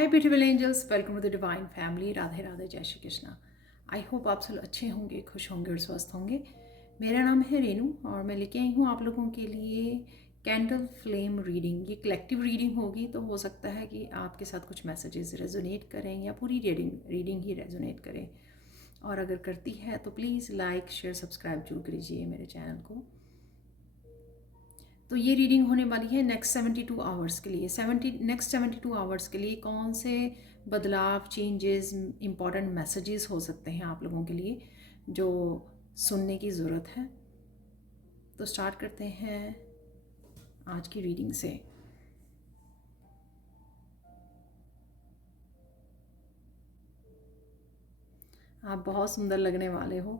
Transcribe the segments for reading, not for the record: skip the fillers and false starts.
Hi beautiful angels, welcome to the divine family. Radhe Radhe, जय Shri Krishna. I hope आप सब अच्छे होंगे, खुश होंगे और स्वस्थ होंगे। मेरा नाम है रेनू और मैं लेके आई हूँ आप लोगों के लिए कैंडल फ्लेम रीडिंग। ये कलेक्टिव रीडिंग होगी, तो हो सकता है कि आपके साथ कुछ मैसेजेस रेजोनेट करें या पूरी रीडिंग ही रेजोनेट करें। और अगर करती है तो प्लीज़ लाइक शेयर सब्सक्राइब जरूर कीजिए मेरे चैनल को। तो ये रीडिंग होने वाली है नेक्स्ट 72 आवर्स के लिए। नेक्स्ट 72 आवर्स के लिए कौन से बदलाव, चेंजेस, इम्पॉर्टेंट मैसेजेस हो सकते हैं आप लोगों के लिए जो सुनने की ज़रूरत है। तो स्टार्ट करते हैं आज की रीडिंग से। आप बहुत सुंदर लगने वाले हो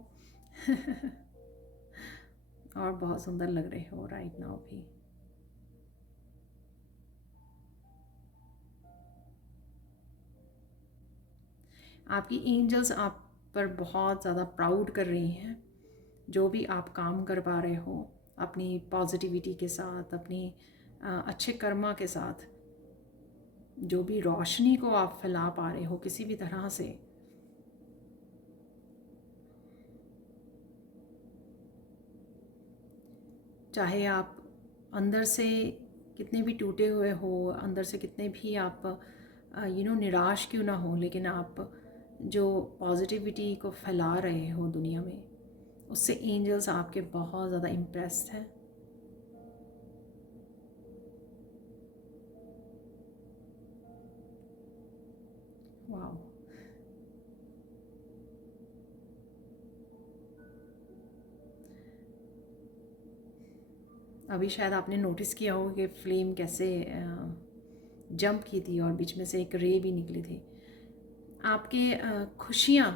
और बहुत सुंदर लग रहे हो राइट नाउ भी। आपकी एंजल्स आप पर बहुत ज़्यादा प्राउड कर रही हैं। जो भी आप काम कर पा रहे हो अपनी पॉजिटिविटी के साथ, अपनी अच्छे कर्मा के साथ, जो भी रोशनी को आप फैला पा रहे हो किसी भी तरह से, चाहे आप अंदर से कितने भी टूटे हुए हो, अंदर से कितने भी आप निराश क्यों ना हो, लेकिन आप जो पॉजिटिविटी को फैला रहे हो दुनिया में, उससे एंजल्स आपके बहुत ज़्यादा इम्प्रेस्ड हैं। वाह। अभी शायद आपने नोटिस किया हो कि फ्लेम कैसे जंप की थी और बीच में से एक रे भी निकली थी। आपके खुशियाँ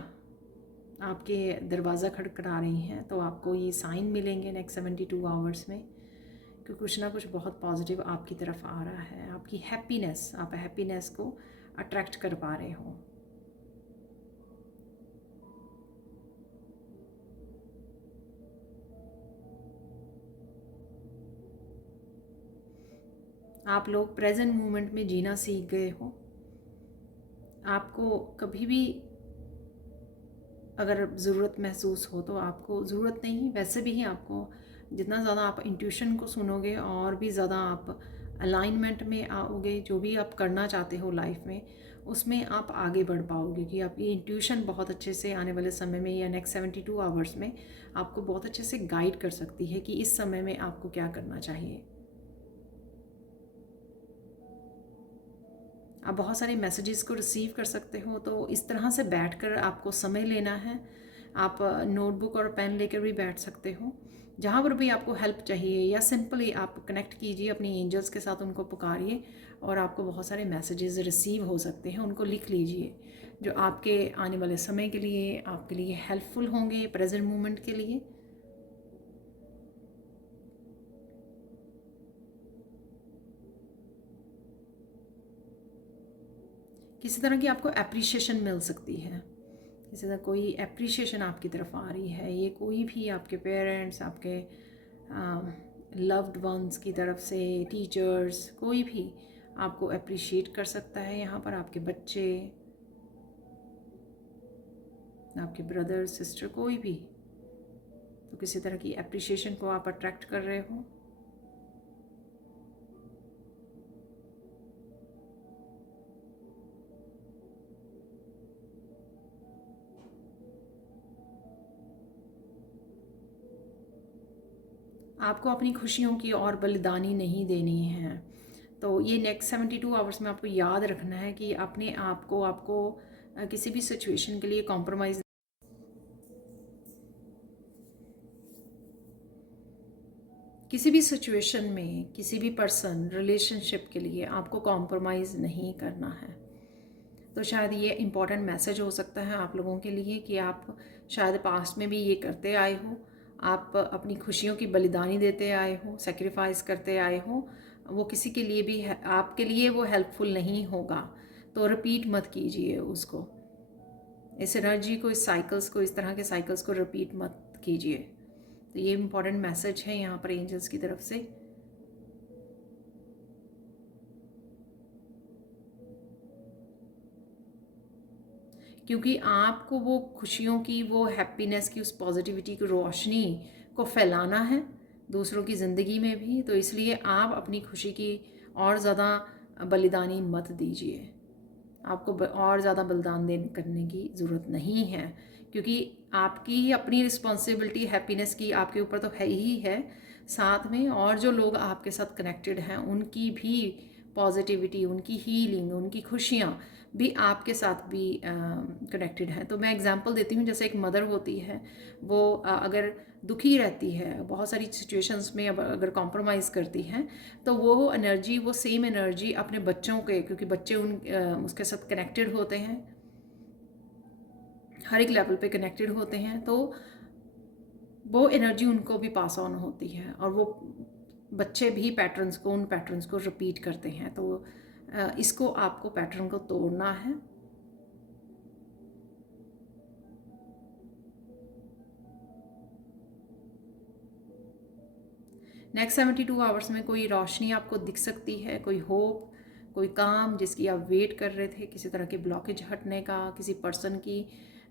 आपके दरवाज़ा खटखटा रही हैं, तो आपको ये साइन मिलेंगे नेक्स्ट 72 आवर्स में कि कुछ ना कुछ बहुत पॉजिटिव आपकी तरफ आ रहा है। आपकी हैप्पीनेस, आप हैप्पीनेस को अट्रैक्ट कर पा रहे हो। आप लोग प्रेजेंट मोमेंट में जीना सीख गए हो। आपको कभी भी अगर ज़रूरत महसूस हो तो आपको ज़रूरत नहीं, वैसे भी ही आपको जितना ज़्यादा आप इंट्यूशन को सुनोगे और भी ज़्यादा आप अलाइनमेंट में आओगे। जो भी आप करना चाहते हो लाइफ में, उसमें आप आगे बढ़ पाओगे कि आपकी इंट्यूशन बहुत अच्छे से आने वाले समय में या नेक्स्ट 72 आवर्स में आपको बहुत अच्छे से गाइड कर सकती है कि इस समय में आपको क्या करना चाहिए। आप बहुत सारे मैसेजेस को रिसीव कर सकते हो, तो इस तरह से बैठकर आपको समय लेना है। आप नोटबुक और पेन लेकर भी बैठ सकते हो। जहाँ पर भी आपको हेल्प चाहिए या सिंपली आप कनेक्ट कीजिए अपनी एंजल्स के साथ, उनको पुकारिए और आपको बहुत सारे मैसेजेस रिसीव हो सकते हैं। उनको लिख लीजिए जो आपके आने वाले समय के लिए, आपके लिए हेल्पफुल होंगे, प्रेजेंट मोमेंट के लिए। किसी तरह की आपको एप्रिशिएशन मिल सकती है, किसी तरह कोई एप्रिशिएशन आपकी तरफ आ रही है। ये कोई भी आपके पेरेंट्स, आपके लव्ड वंस की तरफ से, टीचर्स, कोई भी आपको अप्रिशिएट कर सकता है। यहाँ पर आपके बच्चे, आपके ब्रदर सिस्टर, कोई भी, तो किसी तरह की एप्रिशिएशन को आप अट्रैक्ट कर रहे हो। आपको अपनी खुशियों की और बलिदानी नहीं देनी है। तो ये नेक्स्ट 72 आवर्स में आपको याद रखना है कि अपने आप को आपको किसी भी सिचुएशन के लिए कॉम्प्रोमाइज़, किसी भी सिचुएशन में, किसी भी पर्सन, रिलेशनशिप के लिए आपको कॉम्प्रोमाइज़ नहीं करना है। तो शायद ये इम्पॉर्टेंट मैसेज हो सकता है आप लोगों के लिए कि आप शायद पास्ट में भी ये करते आए हो। आप अपनी खुशियों की बलिदानी देते आए हो, सेक्रीफाइस करते आए हो। वो किसी के लिए भी आपके लिए वो हेल्पफुल नहीं होगा, तो रिपीट मत कीजिए उसको। इस एनर्जी को, इस साइकिल्स को, इस तरह के साइकिल्स को रिपीट मत कीजिए। तो ये इम्पॉर्टेंट मैसेज है यहाँ पर एंजल्स की तरफ से। क्योंकि आपको वो खुशियों की, वो हैप्पीनेस की, उस पॉजिटिविटी की रोशनी को फैलाना है दूसरों की ज़िंदगी में भी। तो इसलिए आप अपनी खुशी की और ज़्यादा बलिदानी मत दीजिए। आपको और ज़्यादा बलिदान करने की ज़रूरत नहीं है, क्योंकि आपकी ही अपनी रिस्पॉन्सिबिलिटी हैप्पीनेस की आपके ऊपर तो है ही है, साथ में और जो लोग आपके साथ कनेक्टेड हैं उनकी भी पॉजिटिविटी, उनकी हीलिंग, उनकी खुशियाँ भी आपके साथ भी कनेक्टेड हैं। तो मैं एग्जांपल देती हूँ, जैसे एक मदर होती है, वो अगर दुखी रहती है, बहुत सारी सिचुएशंस में अगर कॉम्प्रोमाइज़ करती हैं, तो वो एनर्जी, वो सेम एनर्जी अपने बच्चों के, क्योंकि बच्चे उसके साथ कनेक्टेड होते हैं, हर एक लेवल पे कनेक्टेड होते हैं, तो वो एनर्जी उनको भी पास ऑन होती है और वो बच्चे भी पैटर्न्स को, उन पैटर्न्स को रिपीट करते हैं। तो इसको आपको पैटर्न को तोड़ना है। नेक्स्ट 72 आवर्स में कोई रोशनी आपको दिख सकती है, कोई होप, कोई काम जिसकी आप वेट कर रहे थे, किसी तरह के ब्लॉकेज हटने का, किसी पर्सन की,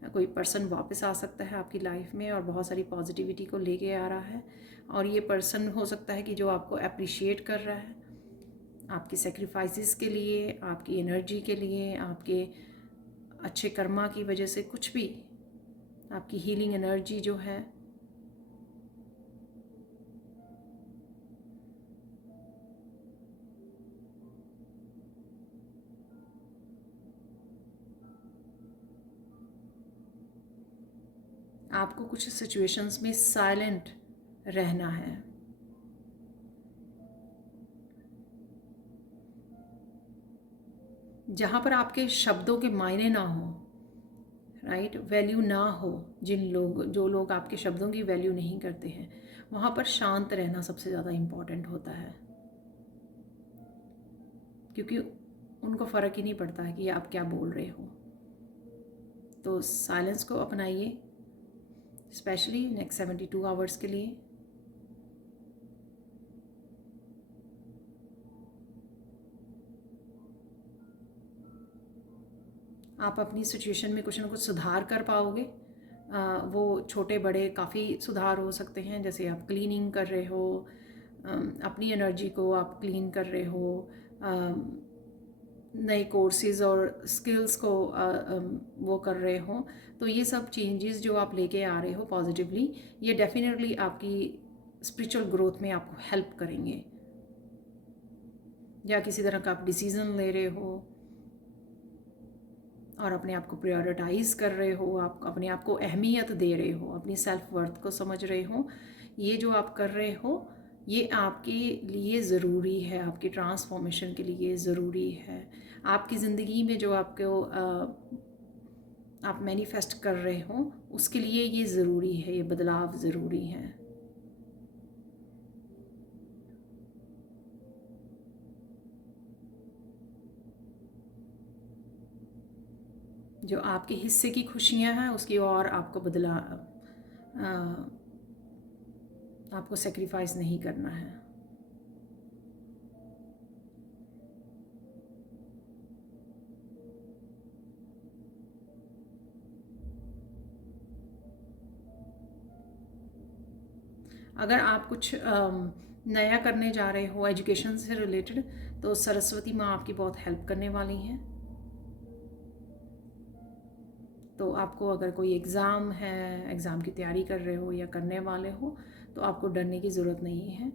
कोई पर्सन वापस आ सकता है आपकी लाइफ में और बहुत सारी पॉजिटिविटी को लेके आ रहा है। और ये पर्सन हो सकता है कि जो आपको अप्रिशिएट कर रहा है आपकी सेक्रीफाइसेस के लिए, आपकी एनर्जी के लिए, आपके अच्छे कर्मा की वजह से, कुछ भी आपकी हीलिंग एनर्जी जो है। आपको कुछ सिचुएशंस में साइलेंट रहना है। जहाँ पर आपके शब्दों के मायने ना हो, राइट, वैल्यू ना हो, जो लोग आपके शब्दों की वैल्यू नहीं करते हैं, वहाँ पर शांत रहना सबसे ज़्यादा इम्पॉर्टेंट होता है, क्योंकि उनको फ़र्क ही नहीं पड़ता है कि आप क्या बोल रहे हो। तो साइलेंस को अपनाइए, स्पेशली नेक्स्ट 72 आवर्स के लिए। आप अपनी सिचुएशन में कुछ ना कुछ सुधार कर पाओगे। वो छोटे बड़े काफ़ी सुधार हो सकते हैं, जैसे आप क्लीनिंग कर रहे हो, अपनी एनर्जी को आप क्लीन कर रहे हो, नए कोर्सेज और स्किल्स को वो कर रहे हो। तो ये सब चेंजेस जो आप लेके आ रहे हो पॉजिटिवली, ये डेफिनेटली आपकी स्पिरिचुअल ग्रोथ में आपको हेल्प करेंगे। या किसी तरह का आप डिसीज़न ले रहे हो और अपने आप को प्रायोरिटाइज़ कर रहे हो, आप अपने आप को अहमियत दे रहे हो, अपनी सेल्फ वर्थ को समझ रहे हो, ये जो आप कर रहे हो ये आपके लिए ज़रूरी है, आपकी ट्रांसफॉर्मेशन के लिए ज़रूरी है। आपकी ज़िंदगी में जो आपको आप मैनिफेस्ट कर रहे हो उसके लिए ये ज़रूरी है, ये बदलाव ज़रूरी है। जो आपके हिस्से की खुशियाँ हैं उसकी और आपको आपको सेक्रीफाइस नहीं करना है। अगर आप कुछ नया करने जा रहे हो एजुकेशन से रिलेटेड, तो सरस्वती माँ आपकी बहुत हेल्प करने वाली हैं। तो आपको अगर कोई एग्ज़ाम है, एग्ज़ाम की तैयारी कर रहे हो या करने वाले हो, तो आपको डरने की ज़रूरत नहीं है।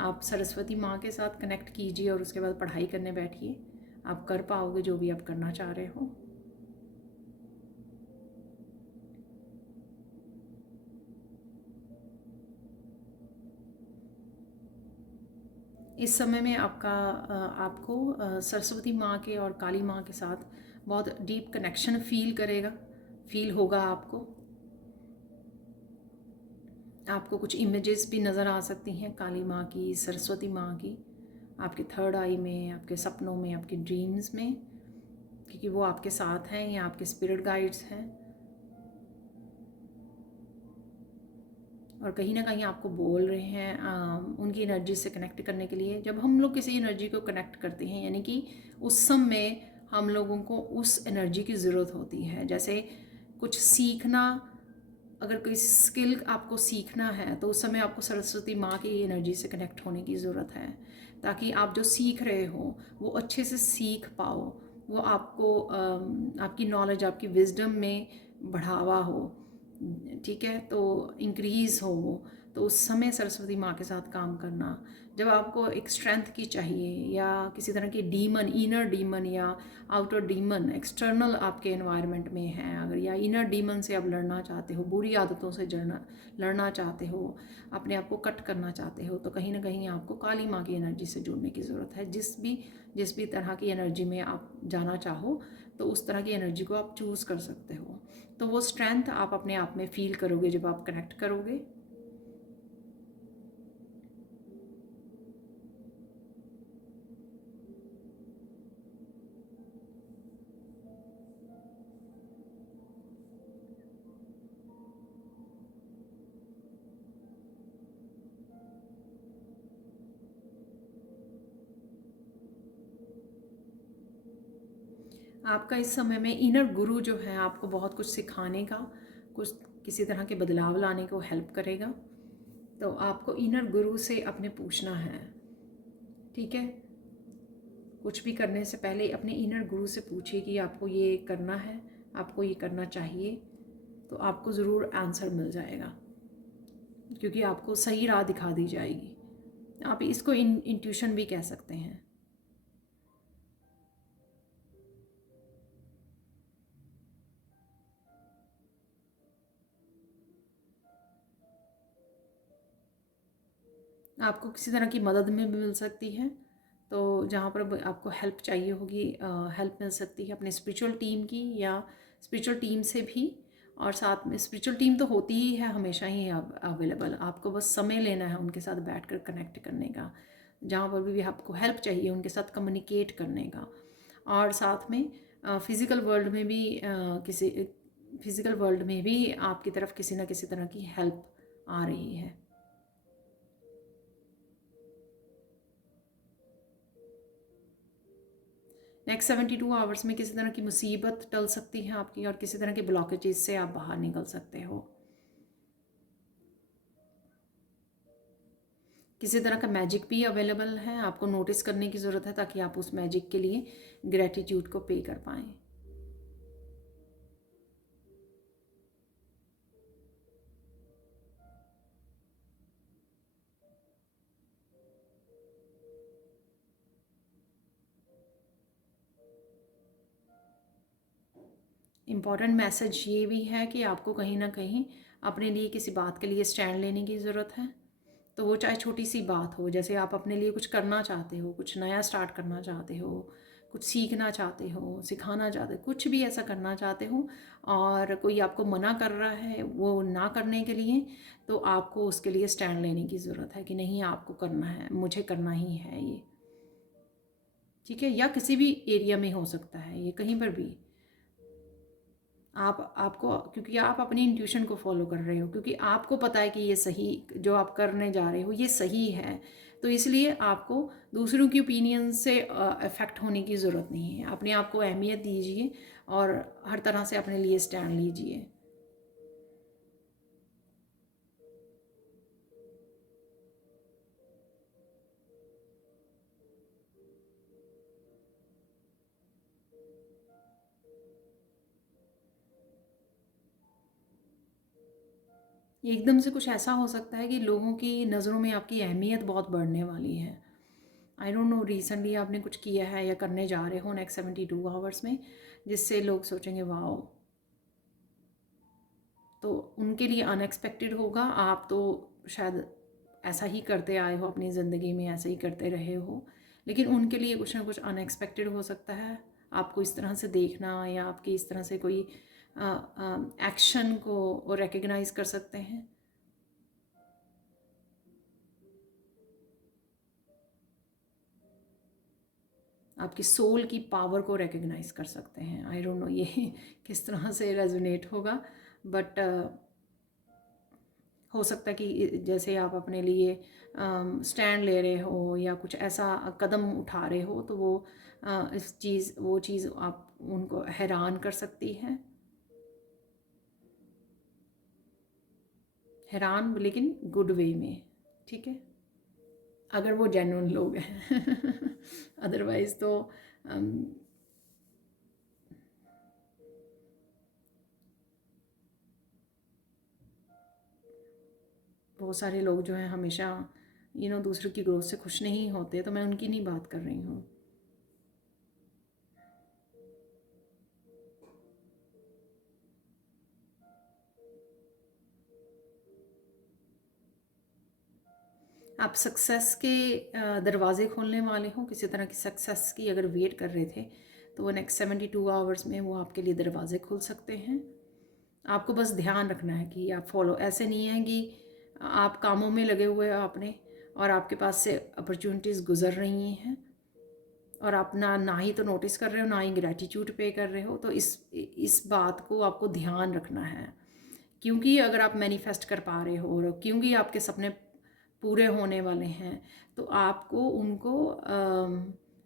आप सरस्वती माँ के साथ कनेक्ट कीजिए और उसके बाद पढ़ाई करने बैठिए, आप कर पाओगे जो भी आप करना चाह रहे हो। इस समय में आपको सरस्वती माँ के और काली माँ के साथ बहुत डीप कनेक्शन फील होगा। आपको कुछ इमेजेस भी नज़र आ सकती हैं काली माँ की, सरस्वती माँ की, आपके थर्ड आई में, आपके सपनों में, आपके ड्रीम्स में, क्योंकि वो आपके साथ हैं या आपके स्पिरिट गाइड्स हैं और कहीं ना कहीं आपको बोल रहे हैं उनकी एनर्जी से कनेक्ट करने के लिए। जब हम लोग किसी एनर्जी को कनेक्ट करते हैं, यानी कि उस समय हम लोगों को उस एनर्जी की ज़रूरत होती है। जैसे कुछ सीखना, अगर कोई स्किल आपको सीखना है तो उस समय आपको सरस्वती माँ की एनर्जी से कनेक्ट होने की ज़रूरत है, ताकि आप जो सीख रहे हो वो अच्छे से सीख पाओ, वो आपको आपकी नॉलेज, आपकी विजडम में बढ़ावा हो, ठीक है, तो इंक्रीज़ हो वो। तो उस समय सरस्वती माँ के साथ काम करना, जब आपको एक स्ट्रेंथ की चाहिए या किसी तरह की डीमन, इनर डीमन या आउटर डीमन एक्सटर्नल आपके एनवायरनमेंट में है अगर, या इनर डीमन से आप लड़ना चाहते हो, बुरी आदतों से लड़ना चाहते हो, अपने आप को कट करना चाहते हो, तो कहीं ना कहीं आपको काली माँ की एनर्जी से जुड़ने की ज़रूरत है। जिस भी तरह की एनर्जी में आप जाना चाहो तो उस तरह की एनर्जी को आप चूज़ कर सकते हो। तो वो स्ट्रेंथ आप अपने आप में फील करोगे जब आप कनेक्ट करोगे। आपका इस समय में इनर गुरु जो है आपको बहुत कुछ सिखाने का, कुछ किसी तरह के बदलाव लाने को हेल्प करेगा। तो आपको इनर गुरु से अपने पूछना है, ठीक है। कुछ भी करने से पहले अपने इनर गुरु से पूछिए कि आपको ये करना है, आपको ये करना चाहिए, तो आपको ज़रूर आंसर मिल जाएगा, क्योंकि आपको सही राह दिखा दी जाएगी। आप इसको इंट्यूशन भी कह सकते हैं। आपको किसी तरह की मदद में भी मिल सकती है, तो जहाँ पर आपको हेल्प चाहिए होगी, हेल्प मिल सकती है अपने स्पिरिचुअल टीम की या स्पिरिचुअल टीम से भी। और साथ में स्पिरिचुअल टीम तो होती ही है हमेशा ही अवेलेबल, आपको बस समय लेना है उनके साथ बैठकर कनेक्ट करने का, जहाँ पर भी आपको हेल्प चाहिए उनके साथ कम्युनिकेट करने का। और साथ में फिज़िकल वर्ल्ड में भी किसी फिज़िकल वर्ल्ड में भी आपकी तरफ किसी न किसी तरह की हेल्प आ रही है। नेक्स्ट 72 आवर्स में किसी तरह की मुसीबत टल सकती है आपकी, और किसी तरह के ब्लॉकेजेस से आप बाहर निकल सकते हो। किसी तरह का मैजिक भी अवेलेबल है, आपको नोटिस करने की ज़रूरत है ताकि आप उस मैजिक के लिए ग्रेटिट्यूड को पे कर पाएँ। इम्पॉर्टेंट मैसेज ये भी है कि आपको कहीं ना कहीं अपने लिए किसी बात के लिए स्टैंड लेने की ज़रूरत है। तो वो चाहे छोटी सी बात हो, जैसे आप अपने लिए कुछ करना चाहते हो, कुछ नया स्टार्ट करना चाहते हो, कुछ सीखना चाहते हो, सिखाना चाहते हो, कुछ भी ऐसा करना चाहते हो, और कोई आपको मना कर रहा है वो ना करने के लिए, तो आपको उसके लिए स्टैंड लेने की ज़रूरत है कि नहीं, आपको करना है, मुझे करना ही है ये, ठीक है। या किसी भी एरिया में हो सकता है ये, कहीं पर भी आपको, क्योंकि आप अपनी इंट्यूशन को फॉलो कर रहे हो, क्योंकि आपको पता है कि ये सही, जो आप करने जा रहे हो ये सही है, तो इसलिए आपको दूसरों की ओपिनियन से अफेक्ट होने की ज़रूरत नहीं है। अपने आप को अहमियत दीजिए और हर तरह से अपने लिए स्टैंड लीजिए। एकदम से कुछ ऐसा हो सकता है कि लोगों की नज़रों में आपकी अहमियत बहुत बढ़ने वाली है। आई डोंट नो, रिसेंटली आपने कुछ किया है या करने जा रहे हो नेक्स्ट 72 आवर्स में, जिससे लोग सोचेंगे वाओ, तो उनके लिए अनएक्सपेक्टेड होगा। आप तो शायद ऐसा ही करते आए हो अपनी ज़िंदगी में, ऐसा ही करते रहे हो, लेकिन उनके लिए कुछ ना कुछ अनएक्सपेक्टेड हो सकता है। आपको इस तरह से देखना या आपकी इस तरह से कोई एक्शन को रिकग्नाइज कर सकते हैं। आपकी सोल की पावर को रिकग्नाइज कर सकते हैं। आई डोंट नो ये किस तरह से रेजोनेट होगा, बट हो सकता है कि जैसे आप अपने लिए स्टैंड ले रहे हो या कुछ ऐसा कदम उठा रहे हो, तो वो चीज़ आप उनको हैरान कर सकती है। हैरान लेकिन गुड वे में, ठीक है, अगर वो जेन्युइन लोग हैं। अदरवाइज़ तो अम, बहुत सारे लोग जो हैं हमेशा दूसरों की ग्रोथ से खुश नहीं होते, तो मैं उनकी नहीं बात कर रही हूँ। आप सक्सेस के दरवाज़े खोलने वाले हो, किसी तरह की सक्सेस की अगर वेट कर रहे थे, तो वो नेक्स्ट 72 आवर्स में वो आपके लिए दरवाज़े खुल सकते हैं। आपको बस ध्यान रखना है कि आप फॉलो, ऐसे नहीं है कि आप कामों में लगे हुए हो आपने और आपके पास से अपॉर्चुनिटीज़ गुजर रही हैं और आप ना ही तो नोटिस कर रहे हो, ना ही ग्रैटिट्यूड पे कर रहे हो। तो इस बात को आपको ध्यान रखना है, क्योंकि अगर आप मैनिफेस्ट कर पा रहे हो और क्योंकि आपके सपने पूरे होने वाले हैं, तो आपको उनको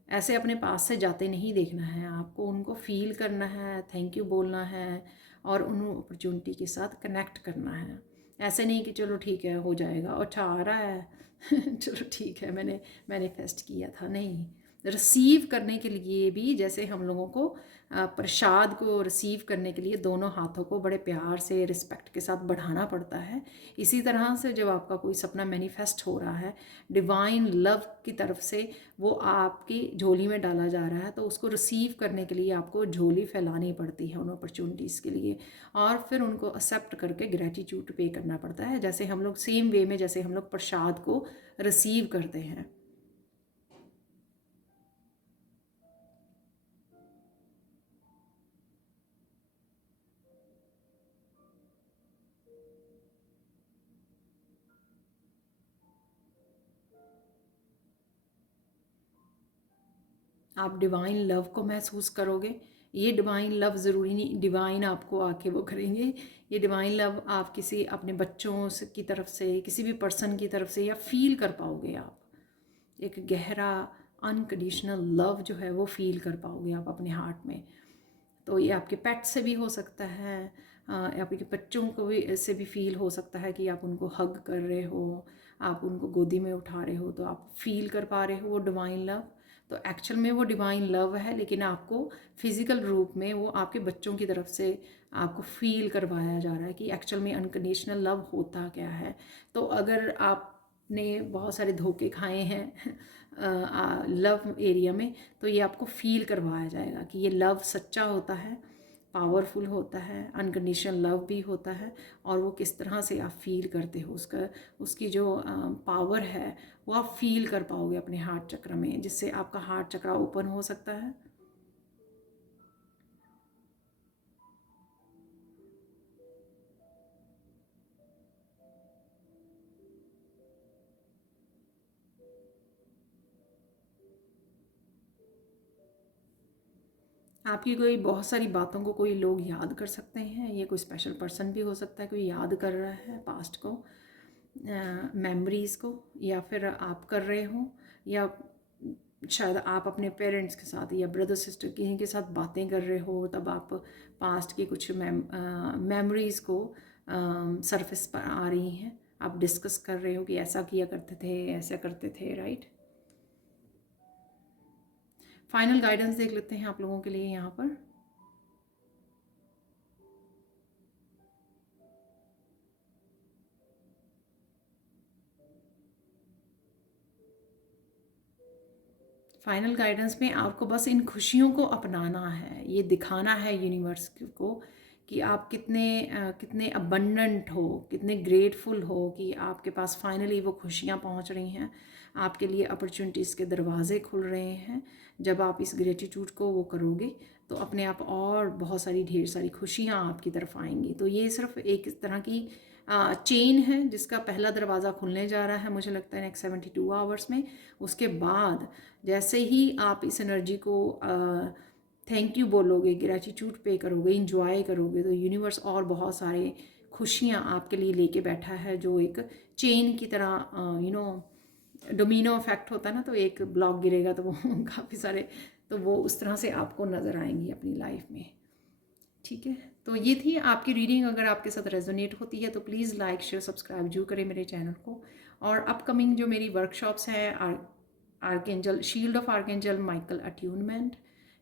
ऐसे अपने पास से जाते नहीं देखना है, आपको उनको फील करना है, थैंक यू बोलना है और उन अपॉर्चुनिटी के साथ कनेक्ट करना है। ऐसे नहीं कि चलो ठीक है हो जाएगा, अच्छा आ रहा है चलो ठीक है मैंने मैनिफेस्ट किया था, नहीं। रिसीव करने के लिए भी, जैसे हम लोगों को प्रसाद को रिसीव करने के लिए दोनों हाथों को बड़े प्यार से रिस्पेक्ट के साथ बढ़ाना पड़ता है, इसी तरह से जब आपका कोई सपना मैनिफेस्ट हो रहा है डिवाइन लव की तरफ से, वो आपकी झोली में डाला जा रहा है, तो उसको रिसीव करने के लिए आपको झोली फैलानी पड़ती है उन अपॉर्चुनिटीज़ के लिए, और फिर उनको एक्सेप्ट करके ग्रेटिट्यूड पे करना पड़ता है, जैसे हम लोग सेम वे में जैसे हम लोग प्रसाद को रिसीव करते हैं। आप डिवाइन लव को महसूस करोगे। ये डिवाइन लव ज़रूरी नहीं डिवाइन आपको आके वो करेंगे, ये डिवाइन लव आप किसी अपने बच्चों की तरफ से, किसी भी पर्सन की तरफ से या फील कर पाओगे आप। एक गहरा अनकंडीशनल लव जो है वो फील कर पाओगे आप अपने हार्ट में। तो ये आपके पेट से भी हो सकता है, आपके बच्चों को भी से भी फील हो सकता है कि आप उनको हग कर रहे हो, आप उनको गोदी में उठा रहे हो, तो आप फील कर पा रहे हो वो डिवाइन लव। तो एक्चुअल में वो डिवाइन लव है, लेकिन आपको फिज़िकल रूप में वो आपके बच्चों की तरफ से आपको फील करवाया जा रहा है कि एक्चुअल में अनकंडीशनल लव होता क्या है। तो अगर आपने बहुत सारे धोखे खाए हैं लव एरिया में, तो ये आपको फील करवाया जाएगा कि ये लव सच्चा होता है, पावरफुल होता है, अनकंडीशनल लव भी होता है, और वो किस तरह से आप फील करते हो उसका, उसकी जो पावर है वो आप फील कर पाओगे अपने हार्ट चक्र में, जिससे आपका हार्ट चक्र ओपन हो सकता है। आपकी कोई बहुत सारी बातों को कोई लोग याद कर सकते हैं, ये कोई स्पेशल पर्सन भी हो सकता है, कोई याद कर रहा है पास्ट को, मेमोरीज़ को, या फिर आप कर रहे हो, या शायद आप अपने पेरेंट्स के साथ या ब्रदर सिस्टर किसी के साथ बातें कर रहे हो, तब आप पास्ट की कुछ मेमोरीज़ को सरफेस पर आ रही हैं, आप डिस्कस कर रहे हो कि ऐसा किया करते थे, ऐसा करते थे, राइट। फाइनल गाइडेंस देख लेते हैं आप लोगों के लिए यहाँ पर। फाइनल गाइडेंस में आपको बस इन खुशियों को अपनाना है, ये दिखाना है यूनिवर्स को कि आप कितने अबंडेंट हो, कितने ग्रेटफुल हो कि आपके पास फाइनली वो खुशियाँ पहुँच रही हैं, आपके लिए अपॉर्चुनिटीज़ के दरवाजे खुल रहे हैं। जब आप इस ग्रेटिट्यूड को वो करोगे, तो अपने आप और बहुत सारी ढेर सारी खुशियाँ आपकी तरफ आएंगी। तो ये सिर्फ एक तरह की चेन है जिसका पहला दरवाज़ा खुलने जा रहा है, मुझे लगता है नेक्स्ट 72 आवर्स में। उसके बाद जैसे ही आप इस एनर्जी को थैंक यू बोलोगे, ग्रेटिट्यूड पे करोगे, इंजॉय करोगे, तो यूनिवर्स और बहुत सारे खुशियाँ आपके लिए लेके बैठा है, जो एक चेन की तरह डोमिनो इफेक्ट होता है ना, तो एक ब्लॉक गिरेगा तो वो काफ़ी सारे, तो वो उस तरह से आपको नज़र आएंगी अपनी लाइफ में। ठीक है, तो ये थी आपकी रीडिंग। अगर आपके साथ रेजोनेट होती है तो प्लीज़ लाइक शेयर सब्सक्राइब जरूर करें मेरे चैनल को। और अपकमिंग जो मेरी वर्कशॉप्स हैं, archangel shield of archangel Michael attunement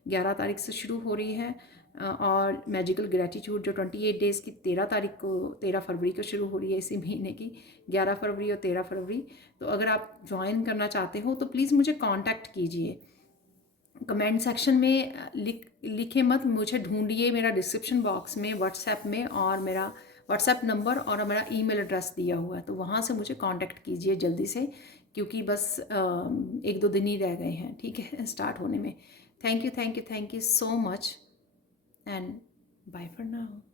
11 तारीख से शुरू हो रही है, और मैजिकल ग्रेटिट्यूड जो 28 डेज़ की 13 फरवरी को शुरू हो रही है, इसी महीने की 11 फरवरी और 13 फरवरी। तो अगर आप ज्वाइन करना चाहते हो तो प्लीज़ मुझे कांटेक्ट कीजिए, कमेंट सेक्शन में लिखे मत, मुझे ढूंढिए मेरा डिस्क्रिप्शन बॉक्स में व्हाट्सएप में, और मेरा व्हाट्सएप नंबर और मेरा ईमेल एड्रेस दिया हुआ है, तो वहाँ से मुझे कांटेक्ट कीजिए जल्दी से, क्योंकि बस 1-2 दिन ही रह गए हैं, ठीक है, स्टार्ट होने में। Thank you so much and bye for now.